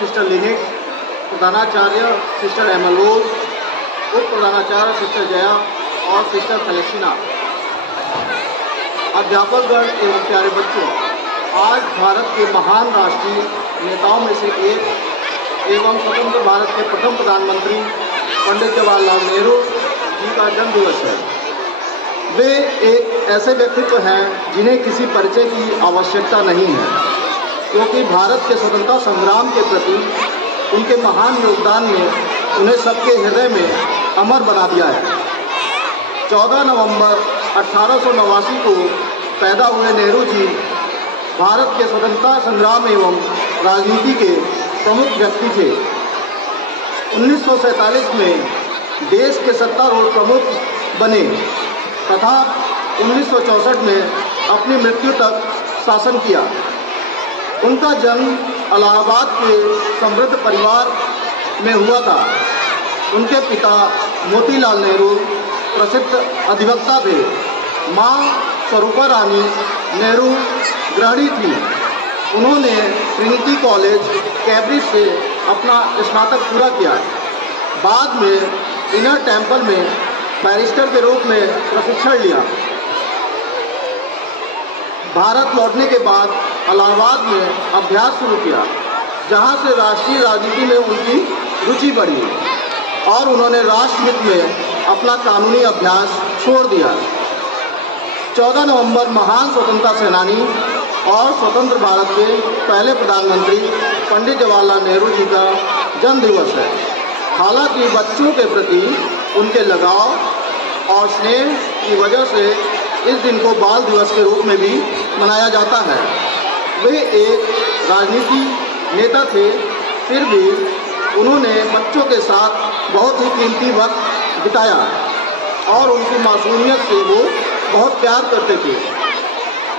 Sister लिनिक, प्रधानाचार्य sister एमलोज, उप प्रधानाचार्य सिस्टर जया और सिस्टर फेलेक्सिना, अध्यापकगण एवं प्यारे बच्चों, आज भारत के महान राष्ट्रीय नेताओं में से एक एवं स्वतंत्र भारत के प्रथम प्रधानमंत्री पंडित जवाहरलाल नेहरू जी का जन्म दिवस है। वे एक ऐसे व्यक्तित्व हैं जिन्हें किसी परिचय की आवश्यकता नहीं है, क्योंकि भारत के स्वतंत्रता संग्राम के प्रति उनके महान योगदान ने उन्हें सबके हृदय में अमर बना दिया है। 14 नवंबर 1889 को पैदा हुए नेहरू जी भारत के स्वतंत्रता संग्राम एवं राजनीति के प्रमुख व्यक्ति थे। 1947 में देश के सत्तारूढ़ प्रमुख बने तथा 1964 में अपनी मृत्यु तक शासन किया। उनका जन्म इलाहाबाद के समृद्ध परिवार में हुआ था। उनके पिता मोतीलाल नेहरू प्रसिद्ध अधिवक्ता थे। मां स्वरूपा रानी नेहरू गृहिणी थी। उन्होंने ट्रिनिटी कॉलेज कैम्ब्रिज से अपना स्नातक पूरा किया। बाद में इनर टेम्पल में बैरिस्टर के रूप में प्रशिक्षण लिया। भारत लौटने के बाद इलाहाबाद में अभ्यास शुरू किया, जहां से राष्ट्रीय राजनीति में उनकी रुचि बढ़ी और उन्होंने राष्ट्रहित में अपना कानूनी अभ्यास छोड़ दिया। 14 नवंबर महान स्वतंत्रता सेनानी और स्वतंत्र भारत के पहले प्रधानमंत्री पंडित जवाहरलाल नेहरू जी का जन्म दिवस है। हालांकि बच्चों के प्रति उनके लगाव और स्नेह की वजह से इस दिन को बाल दिवस के रूप में भी मनाया जाता है। वे एक राजनीति नेता थे, फिर भी उन्होंने बच्चों के साथ बहुत ही कीमती वक्त बिताया और उनकी मासूमियत से वो बहुत प्यार करते थे।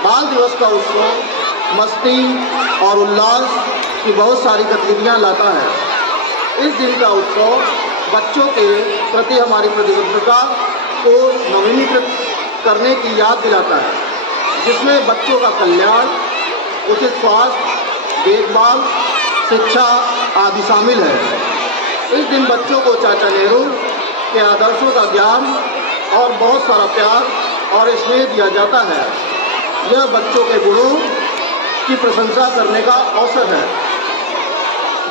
बाल दिवस का उत्सव मस्ती और उल्लास की बहुत सारी गतिविधियाँ लाता है। इस दिन का उत्सव बच्चों के प्रति हमारी प्रतिबद्धता को नवीनीकृत करने की याद दिलाता है, जिसमें बच्चों का कल्याण, उचित स्वास्थ्य, देखभाल, शिक्षा आदि शामिल है। इस दिन बच्चों को चाचा नेहरू के आदर्शों का ज्ञान और बहुत सारा प्यार और स्नेह दिया जाता है। यह बच्चों के गुणों की प्रशंसा करने का अवसर है।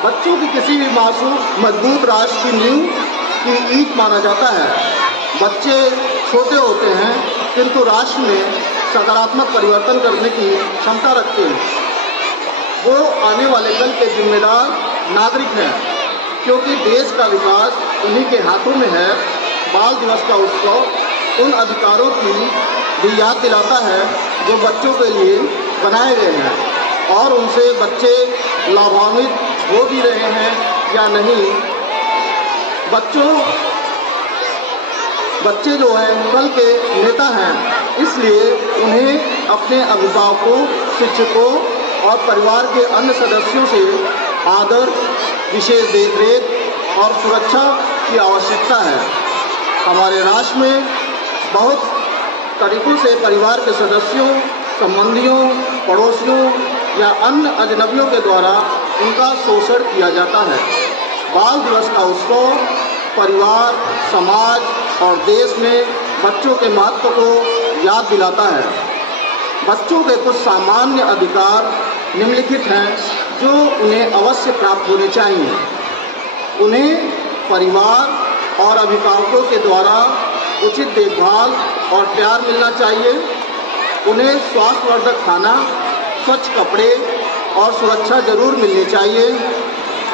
बच्चों की किसी भी मासूम मजबूत राष्ट्र की नींव की ईंट माना जाता है। बच्चे छोटे होते हैं, किंतु राष्ट्र में सकारात्मक परिवर्तन करने की क्षमता रखते हैं। वो आने वाले कल के जिम्मेदार नागरिक हैं, क्योंकि देश का विकास उन्हीं के हाथों में है। बाल दिवस का उत्सव उन अधिकारों की भी याद दिलाता है जो बच्चों के लिए बनाए गए हैं और उनसे बच्चे लाभान्वित हो भी रहे हैं या नहीं। बच्चे जो हैं कल के नेता हैं, इसलिए उन्हें अपने अभिभावकों, शिक्षकों और परिवार के अन्य सदस्यों से आदर, विशेष देखरेख और सुरक्षा की आवश्यकता है। हमारे राष्ट्र में बहुत तरीकों से परिवार के सदस्यों, संबंधियों, पड़ोसियों या अन्य अजनबियों के द्वारा उनका शोषण किया जाता है। बाल दिवस का उत्सव परिवार, समाज और देश में बच्चों के महत्व को याद दिलाता है। बच्चों के कुछ सामान्य अधिकार निम्नलिखित हैं जो उन्हें अवश्य प्राप्त होने चाहिए। उन्हें परिवार और अभिभावकों के द्वारा उचित देखभाल और प्यार मिलना चाहिए। उन्हें स्वास्थ्यवर्धक खाना, स्वच्छ कपड़े और सुरक्षा जरूर मिलनी चाहिए।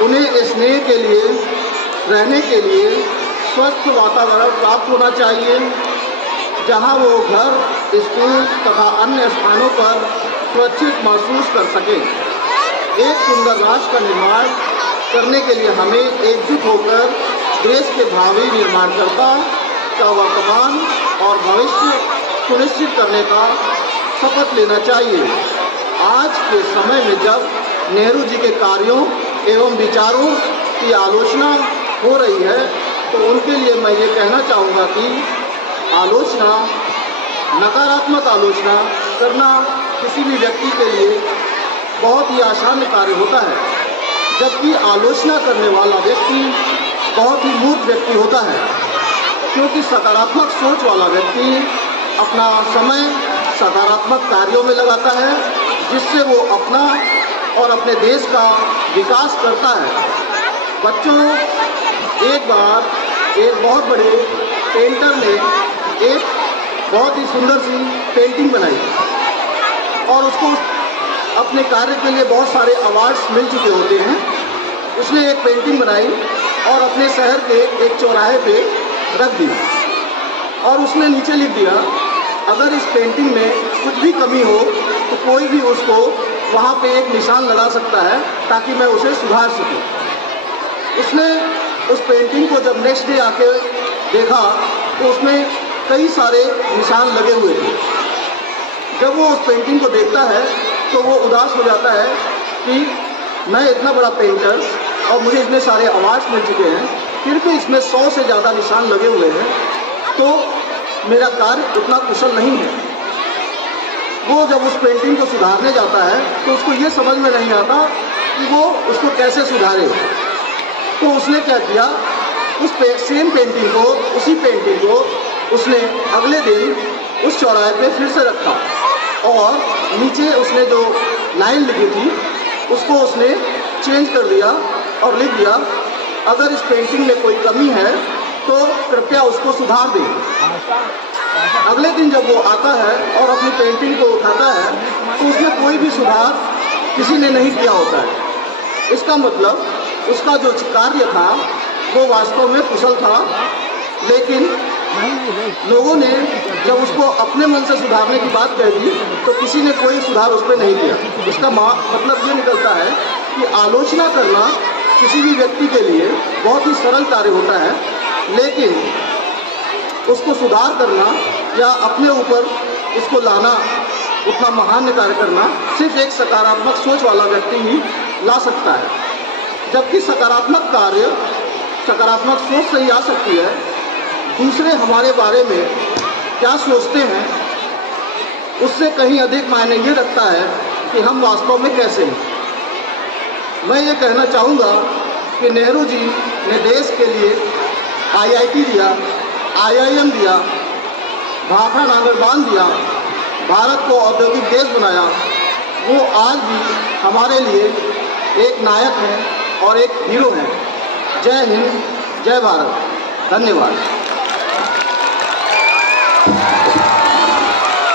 उन्हें स्नेह के लिए रहने के लिए स्वस्थ वातावरण प्राप्त होना चाहिए, जहां वो घर, स्कूल तथा अन्य स्थानों पर सुरक्षित महसूस कर सकें। एक सुंदर राष्ट्र का निर्माण करने के लिए हमें एकजुट होकर देश के भावी निर्माणकर्ता का वर्तमान और भविष्य सुनिश्चित करने का शपथ लेना चाहिए। आज के समय में जब नेहरू जी के कार्यों एवं विचारों की आलोचना हो रही है, तो उनके लिए मैं ये कहना चाहूँगा कि नकारात्मक आलोचना करना किसी भी व्यक्ति के लिए बहुत ही आसान कार्य होता है। जबकि आलोचना करने वाला व्यक्ति बहुत ही मूर्ख व्यक्ति होता है, क्योंकि सकारात्मक सोच वाला व्यक्ति अपना समय सकारात्मक कार्यों में लगाता है, जिससे वो अपना और अपने देश का विकास करता है। बच्चों, एक बार एक बहुत बड़े पेंटर ने एक बहुत ही सुंदर सी पेंटिंग बनाई और उसको अपने कार्य के लिए बहुत सारे अवार्ड्स मिल चुके होते हैं। उसने एक पेंटिंग बनाई और अपने शहर के एक चौराहे पे रख दी और उसने नीचे लिख दिया, अगर इस पेंटिंग में कुछ भी कमी हो तो कोई भी उसको वहाँ पे एक निशान लगा सकता है ताकि मैं उसे सुधार सकूं। उसने उस पेंटिंग को जब नेक्स्ट डे आके देखा तो उसमें कई सारे निशान लगे हुए थे। जब वो उस पेंटिंग को देखता है तो वो उदास हो जाता है कि मैं इतना बड़ा पेंटर और मुझे इतने सारे अवार्ड्स मिल चुके हैं, फिर भी इसमें 100 से ज़्यादा निशान लगे हुए हैं, तो मेरा कार्य उतना कुशल नहीं है। वो जब उस पेंटिंग को सुधारने जाता है तो उसको ये समझ में नहीं आता कि वो उसको कैसे सुधारे। तो उसने क्या किया, सेम पेंटिंग को, उसी पेंटिंग को उसने अगले दिन उस चौराहे पे फिर से रखा और नीचे उसने जो लाइन लिखी थी उसको उसने चेंज कर दिया और लिख दिया, अगर इस पेंटिंग में कोई कमी है तो कृपया उसको सुधार दें। अगले दिन जब वो आता है और अपनी पेंटिंग को उठाता है तो उसमें कोई भी सुधार किसी ने नहीं किया होता है। इसका मतलब उसका जो कार्य था वो वास्तव में कुशल था, लेकिन लोगों ने जब उसको अपने मन से सुधारने की बात कह दी तो किसी ने कोई सुधार उस पर नहीं किया। इसका मतलब ये निकलता है कि आलोचना करना किसी भी व्यक्ति के लिए बहुत ही सरल कार्य होता है, लेकिन उसको सुधार करना या अपने ऊपर उसको लाना, उतना महान कार्य करना सिर्फ एक सकारात्मक सोच वाला व्यक्ति ही ला सकता है। जबकि सकारात्मक कार्य सकारात्मक सोच से ही आ सकती है। दूसरे हमारे बारे में क्या सोचते हैं उससे कहीं अधिक मायने ये रखता है कि हम वास्तव में कैसे हैं। मैं ये कहना चाहूँगा कि नेहरू जी ने देश के लिए IIT दिया, IIM दिया, भाखड़ा नांगर बांध दिया, भारत को औद्योगिक देश बनाया। वो आज भी हमारे लिए एक नायक हैं और एक हीरो हैं। जय हिंद, जय भारत, धन्यवाद।